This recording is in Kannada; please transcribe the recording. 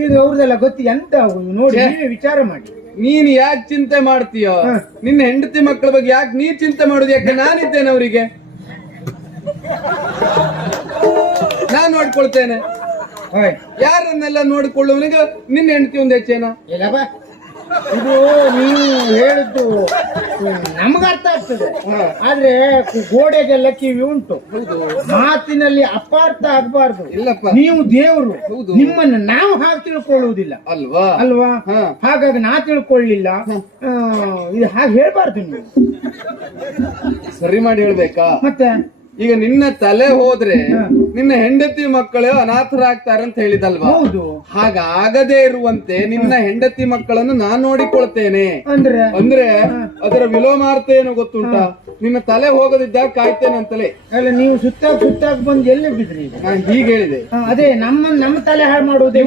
ಈಗ ಅವ್ರದೆಲ್ಲ ಗೊತ್ತಿ ಎಂತ ಆಗುದು ನೋಡಿ ನೀವೇ ವಿಚಾರ ಮಾಡಿ. ನೀನ್ ಯಾಕೆ ಚಿಂತೆ ಮಾಡ್ತೀಯೋ? ನಿನ್ನ ಹೆಂಡತಿ ಮಕ್ಕಳ ಬಗ್ಗೆ ಯಾಕೆ ನೀ ಚಿಂತೆ ಮಾಡುದು? ಯಾಕೆ ನಾನಿದ್ದೇನೆ ಅವರಿಗೆ, ನಾನ್ ನೋಡ್ಕೊಳ್ತೇನೆ. ಯಾರನ್ನೆಲ್ಲ ನೋಡಿಕೊಳ್ಳುವನಿಗೆ ನಿನ್ನ ಹೆಂಡತಿ ಒಂದು ಹೆಚ್ಚೇನ? ಇದು ನೀವು ಹೇಳಿದ್ದು ನಮ್ಗ ಅರ್ಥ ಆಗ್ತದೆ, ಆದ್ರೆ ಗೋಡೆಗೆಲ್ಲ ಕಿವಿ ಉಂಟು. ಮಾತಿನಲ್ಲಿ ಅಪಾರ್ಥ ಆಗ್ಬಾರ್ದು. ಇಲ್ಲಪ್ಪ, ನೀವು ದೇವರು, ನಿಮ್ಮನ್ನ ನಾವು ಹಾಗೆ ತಿಳ್ಕೊಳ್ಳುವುದಿಲ್ಲ ಅಲ್ವಾ? ಅಲ್ವಾ? ಹಾಗಾಗಿ ನಾ ತಿಳ್ಕೊಳ್ಳಿಲ್ಲ, ಇದು ಹಾಗೆ ಹೇಳ್ಬಾರ್ದು. ನೀವು ಸರಿ ಮಾಡಿ ಹೇಳ್ಬೇಕಾ? ಮತ್ತೆ ಈಗ ನಿನ್ನ ತಲೆ ಹೋದ್ರೆ ನಿನ್ನ ಹೆಂಡತಿ ಮಕ್ಕಳು ಅನಾಥರಾಗ್ತಾರೆ ಅಂತ ಹೇಳಿದಲ್ವಾ? ಹೌದು. ಹಾಗಾಗದೇ ಇರುವಂತೆ ನಿನ್ನ ಹೆಂಡತಿ ಮಕ್ಕಳನ್ನು ನಾನ್ ನೋಡಿಕೊಳ್ತೇನೆ ಅಂದ್ರೆ ಅದರ ವಿಲೋಮಾರ್ಥ ಏನು ಗೊತ್ತುಂಟಾ? ನಿನ್ನ ತಲೆ ಹೋಗದಿದ್ದಾಗ ಕಾಯ್ತೇನೆ ಅಂತಲೇ. ಅಲ್ಲ, ನೀವು ಸುತ್ತಾಕ್ ಬಂದು ಎಲ್ಲಿ ಬಿದ್ರಿ? ನಾನು ಹೀಗೆ ಹೇಳಿದೆ. ಅದೇ ನಮ್ಮ ತಲೆ ಹಾಳು ಮಾಡುವುದೇ.